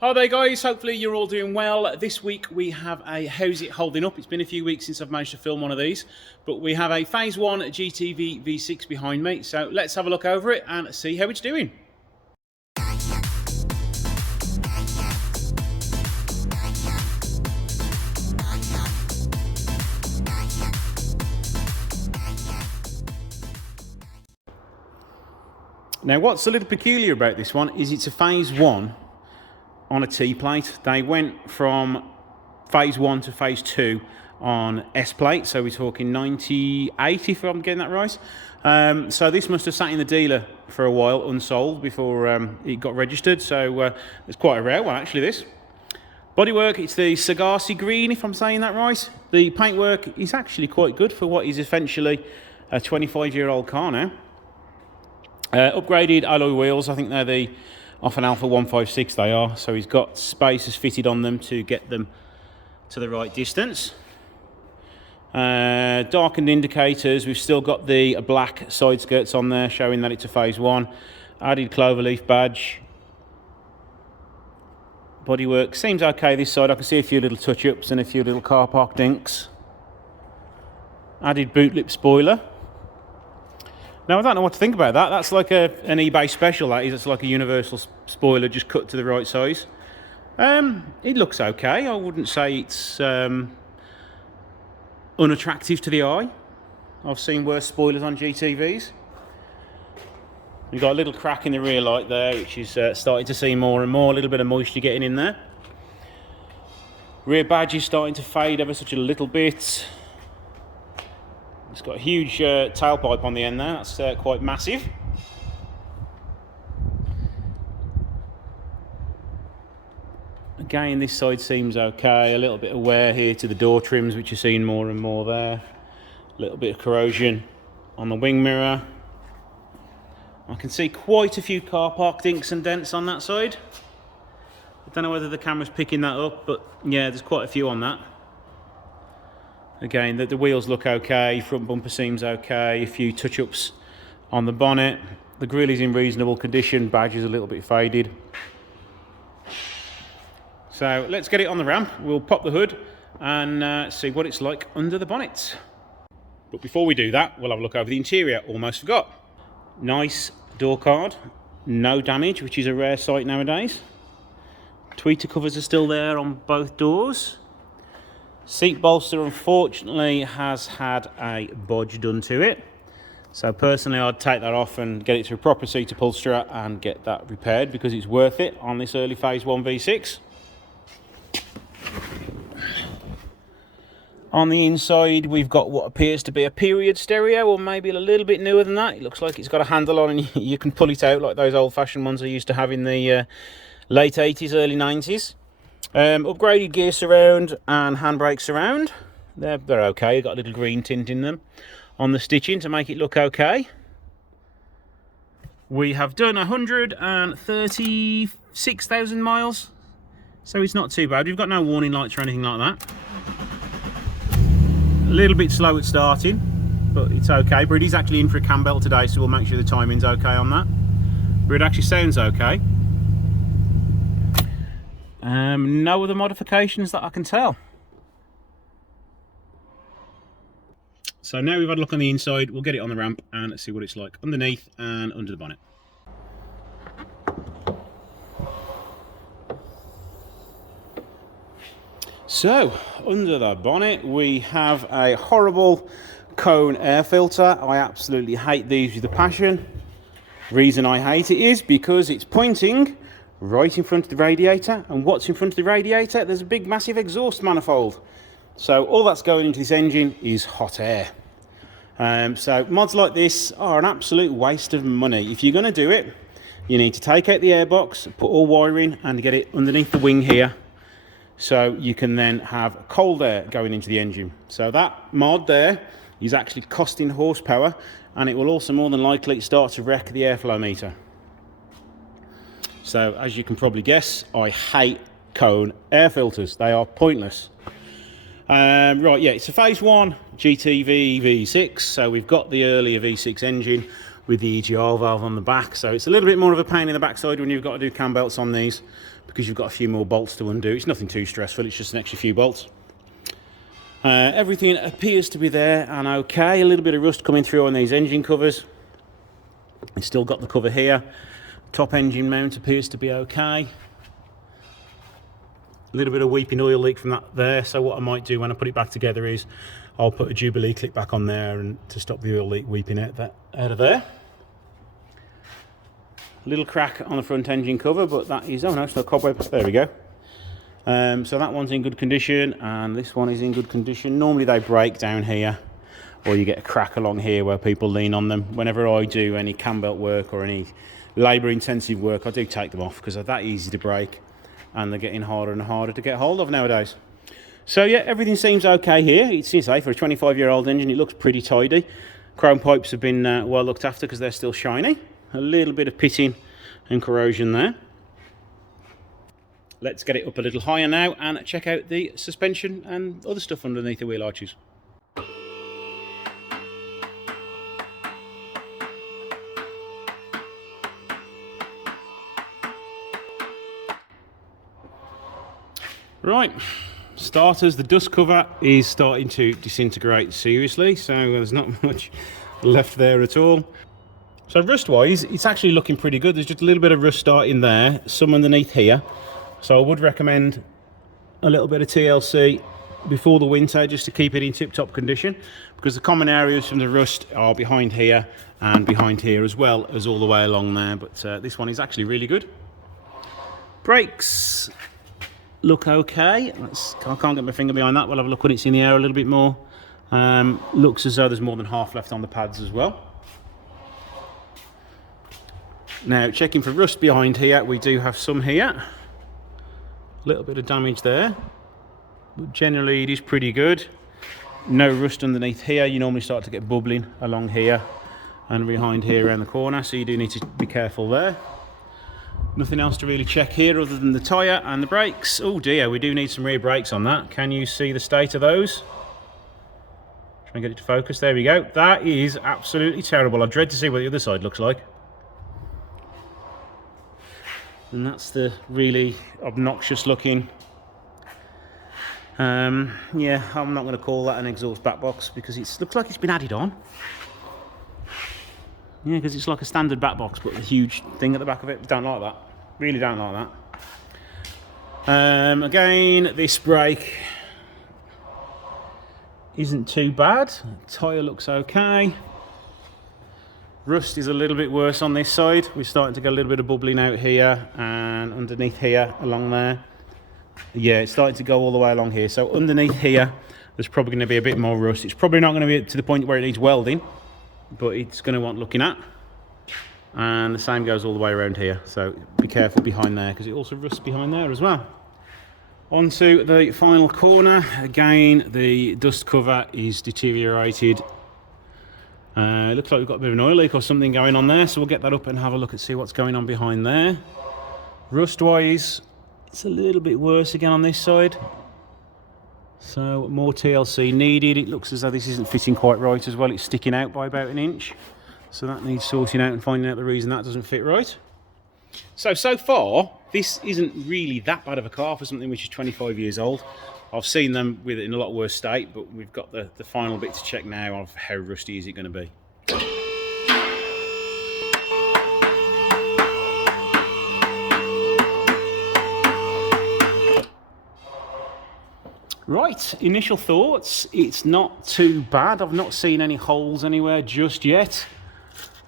Hi there guys, hopefully you're all doing well. This week we have a how's it holding up. It's been a few weeks since I've managed to film one of these, but we have a Phase 1 GTV V6 behind me, so let's have a look over it and see how it's doing. Now what's a little peculiar about this one is it's a Phase 1 on a T-plate. They went from Phase 1 to Phase 2 on S-plate, so we're talking 98 if I'm getting that right. So this must have sat in the dealer for a while unsold before it got registered, so it's quite a rare one actually this. Bodywork, it's the Sargassy green if I'm saying that right. The paintwork is actually quite good for what is essentially a 25-year-old car now. Upgraded alloy wheels, I think they're the off an Alfa 156 they are, so he's got spacers fitted on them to get them to the right distance. Darkened indicators, we've still got the black side skirts on there showing that it's a Phase 1. Added cloverleaf badge. Bodywork seems okay this side, I can see a few little touch-ups and a few little car park dinks. Added boot lip spoiler. Now, I don't know what to think about that. That's like an eBay special, that is. It's like a universal spoiler just cut to the right size. It looks okay. I wouldn't say it's unattractive to the eye. I've seen worse spoilers on GTVs. We've got a little crack in the rear light there, which is starting to see more and more. A little bit of moisture getting in there. Rear badge is starting to fade ever such a little bit. It's got a huge tailpipe on the end there, that's quite massive. Again, this side seems okay, a little bit of wear here to the door trims, which you're seeing more and more there. A little bit of corrosion on the wing mirror. I can see quite a few car park dinks and dents on that side. I don't know whether the camera's picking that up, but yeah, there's quite a few on that. Again, the wheels look okay, front bumper seems okay, a few touch-ups on the bonnet. The grille is in reasonable condition, badge is a little bit faded. So let's get it on the ramp. We'll pop the hood and see what it's like under the bonnet. But before we do that, we'll have a look over the interior. Almost forgot. Nice door card, no damage, which is a rare sight nowadays. Tweeter covers are still there on both doors. Seat bolster unfortunately has had a bodge done to it, so personally I'd take that off and get it to a proper seat upholsterer and get that repaired because it's worth it on this early Phase 1 V6. On the inside we've got what appears to be a period stereo, or maybe a little bit newer than that. It looks like it's got a handle on and you can pull it out like those old-fashioned ones I used to have in the late 80s, early 90s. Upgraded gear surround and handbrake surround. They're okay. Got a little green tint in them on the stitching to make it look okay. We have done 136,000 miles, so it's not too bad. We've got no warning lights or anything like that. A little bit slow at starting, but it's okay. But it is actually in for a cam belt today, so we'll make sure the timing's okay on that. But it actually sounds okay. No other modifications that I can tell. So now we've had a look on the inside, we'll get it on the ramp and see what it's like underneath and under the bonnet. So, under the bonnet we have a horrible cone air filter. I absolutely hate these with a passion. Reason I hate it is because it's pointing right in front of the radiator, and what's in front of the radiator? There's a big massive exhaust manifold, so all that's going into this engine is hot air. So mods like this are an absolute waste of money. If you're going to do it, you need to take out the airbox, put all wiring and get it underneath the wing here, so you can then have cold air going into the engine. So that mod there is actually costing horsepower, and it will also more than likely start to wreck the airflow meter. So as you can probably guess, I hate cone air filters. They are pointless. Right, yeah, it's a Phase 1 GTV V6, so we've got the earlier V6 engine. with the EGR valve on the back. So it's a little bit more of a pain in the backside when you've got to do cam belts on these, because you've got a few more bolts to undo. It's nothing too stressful, it's just an extra few bolts. Everything appears to be there and okay. A little bit of rust coming through on these engine covers. It's still got the cover here. Top engine mount appears to be okay. A little bit of weeping oil leak from that there. So what I might do when I put it back together is I'll put a Jubilee clip back on there and to stop the oil leak weeping out of there. Little crack on the front engine cover, but that is, oh no, it's no cobweb. There we go. So that one's in good condition, and this one is in good condition. Normally they break down here, or you get a crack along here where people lean on them. Whenever I do any cam belt work or any labour intensive work, I do take them off because they're that easy to break, and they're getting harder and harder to get hold of nowadays. So yeah, everything seems okay here. It's, for a 25-year-old engine, it looks pretty tidy. Chrome pipes have been well looked after because they're still shiny. A little bit of pitting and corrosion there. Let's get it up a little higher now and check out the suspension and other stuff underneath the wheel arches. Right, starters, the dust cover is starting to disintegrate seriously, so there's not much left there at all. So rust wise, it's actually looking pretty good. There's just a little bit of rust starting there, some underneath here. So I would recommend a little bit of TLC before the winter just to keep it in tip-top condition, because the common areas from the rust are behind here and behind here as well as all the way along there. But this one is actually really good. Brakes look okay. I can't get my finger behind that. We'll have a look when it's in the air a little bit more. Looks as though there's more than half left on the pads as well. Now checking for rust behind here, we do have some here. A little bit of damage there, but generally it is pretty good. No rust underneath here. You normally start to get bubbling along here and behind here around the corner, so you do need to be careful there. Nothing else to really check here other than the tyre and the brakes. Oh dear, we do need some rear brakes on that. Can you see the state of those? Try and get it to focus. There we go. That is absolutely terrible. I dread to see what the other side looks like. And that's the really obnoxious looking, yeah, I'm not going to call that an exhaust back box because it looks like it's been added on. Yeah, because it's like a standard back box, but a huge thing at the back of it. Don't like that. Really don't like that. Again, this brake isn't too bad. Tyre looks okay. Rust is a little bit worse on this side. We're starting to get a little bit of bubbling out here and underneath here along there. Yeah, it's starting to go all the way along here. So underneath here, there's probably going to be a bit more rust. It's probably not going to be to the point where it needs welding, but it's going to want looking at. And the same goes all the way around here. So be careful behind there because it also rusts behind there as well. Onto the final corner. Again, the dust cover is deteriorated. It looks like we've got a bit of an oil leak or something going on there, so we'll get that up and have a look and see what's going on behind there. Rust wise, it's a little bit worse again on this side, so more TLC needed. It looks as though this isn't fitting quite right as well. It's sticking out by about an inch, so that needs sorting out and finding out the reason that doesn't fit right. So far this isn't really that bad of a car for something which is 25 years old. I've seen them with it in a lot worse state, but we've got the final bit to check now of how rusty is it going to be. Right, initial thoughts, it's not too bad. I've not seen any holes anywhere just yet.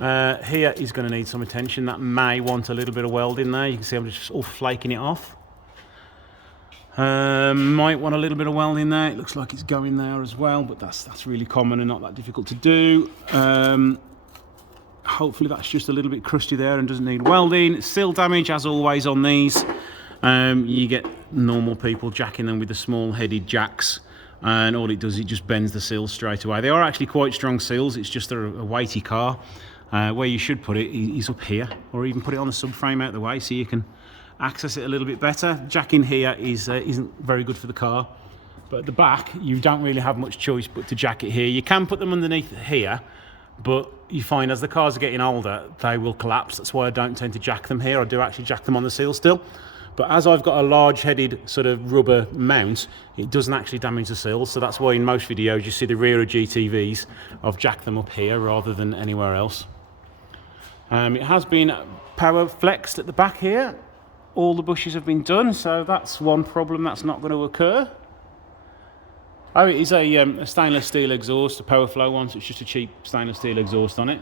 Here is going to need some attention. That may want a little bit of welding there. You can see I'm just all flaking it off. Might want a little bit of welding there. It looks like it's going there as well, but that's really common and not that difficult to do. Hopefully that's just a little bit crusty there and doesn't need welding. Sill damage, as always on these. You get normal people jacking them with the small headed jacks, and all it does, it just bends the sills straight away. They are actually quite strong sills. It's just a weighty car. Where you should put it is up here, or even put it on the subframe out the way so you can access it a little bit better. Jacking here isn't very good for the car, but at the back you don't really have much choice but to jack it here. You can put them underneath here, but you find as the cars are getting older, they will collapse. That's why I don't tend to jack them here. I do actually jack them on the seal still. But as I've got a large-headed sort of rubber mount, it doesn't actually damage the seals. So that's why in most videos you see the rear of GTVs, I've jacked them up here rather than anywhere else. It has been power flexed at the back here. All the bushes have been done, so that's one problem that's not going to occur. Oh, it is a stainless steel exhaust, a power flow one, so it's just a cheap stainless steel exhaust on it.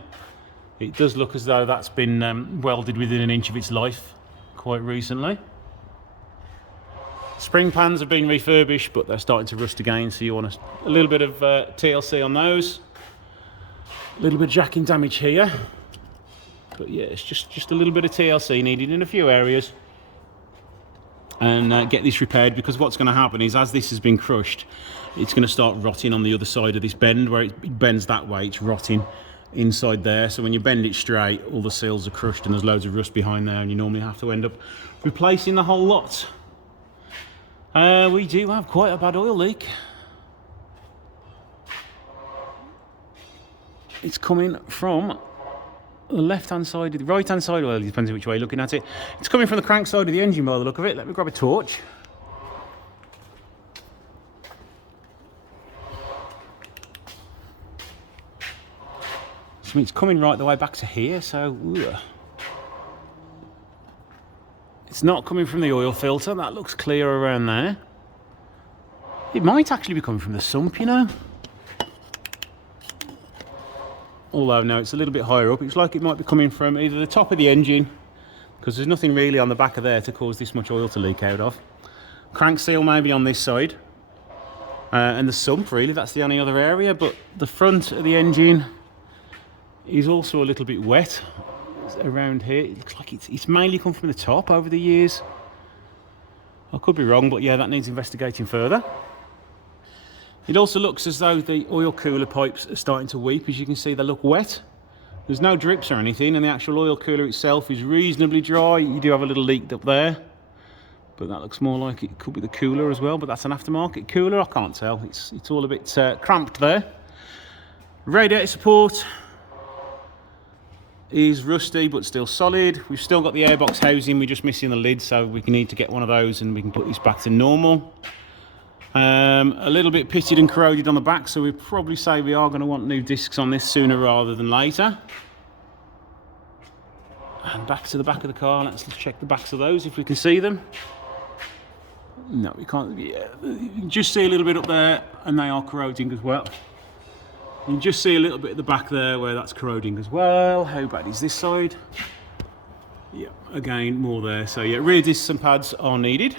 It does look as though that's been welded within an inch of its life quite recently. Spring pans have been refurbished, but they're starting to rust again, so you want a little bit of TLC on those. A little bit of jacking damage here. But yeah, it's just a little bit of TLC needed in a few areas. And get this repaired, because what's going to happen is as this has been crushed, it's going to start rotting on the other side of this bend. Where it bends that way, it's rotting inside there. So when you bend it straight, all the seals are crushed and there's loads of rust behind there, and you normally have to end up replacing the whole lot. We do have quite a bad oil leak. It's coming from the left-hand side, the right-hand side, well, it depends on which way you're looking at it. It's coming from the crank side of the engine by the look of it. Let me grab a torch. So it's coming right the way back to here, so it's not coming from the oil filter. That looks clear around there. It might actually be coming from the sump, you know. Although no, it's a little bit higher up. It's like it might be coming from either the top of the engine, because there's nothing really on the back of there to cause this much oil to leak out of. Crank seal maybe on this side, and the sump really, that's the only other area. But the front of the engine is also a little bit wet around here. It looks like it's mainly come from the top over the years. I could be wrong, but yeah, that needs investigating further. It also looks as though the oil cooler pipes are starting to weep. As you can see, they look wet. There's no drips or anything, and the actual oil cooler itself is reasonably dry. You do have a little leak up there, but that looks more like it could be the cooler as well, but that's an aftermarket cooler. I can't tell. It's all a bit cramped there. Radiator support is rusty but still solid. We've still got the airbox housing, we're just missing the lid, so we need to get one of those and we can put this back to normal. A little bit pitted and corroded on the back, so we probably say we are going to want new discs on this sooner rather than later. And back to the back of the car, let's check the backs of those if we can see them. No, we can't. Yeah, you can just see a little bit up there, and they are corroding as well. You can just see a little bit at the back there where that's corroding as well. How bad is this side? Yeah, again, more there. So yeah, rear discs and pads are needed.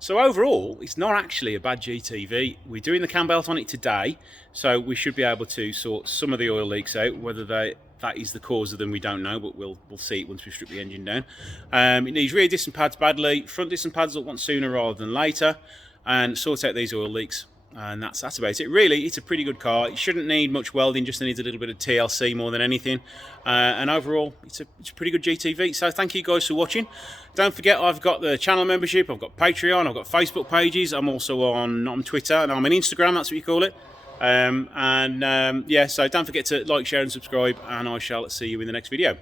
So overall, it's not actually a bad GTV. We're doing the cam belt on it today, so we should be able to sort some of the oil leaks out. Whether that is the cause of them, we don't know, but we'll see it once we strip the engine down. It needs rear disc and pads badly. Front disc and pads will want sooner rather than later, and sort out these oil leaks. And that's about it. Really, it's a pretty good car. It shouldn't need much welding, just needs a little bit of TLC more than anything. And overall, it's a pretty good GTV. So thank you guys for watching. Don't forget, I've got the channel membership, I've got Patreon, I've got Facebook pages. I'm also on Twitter, and I'm on Instagram, that's what you call it. Yeah, so don't forget to like, share and subscribe, and I shall see you in the next video.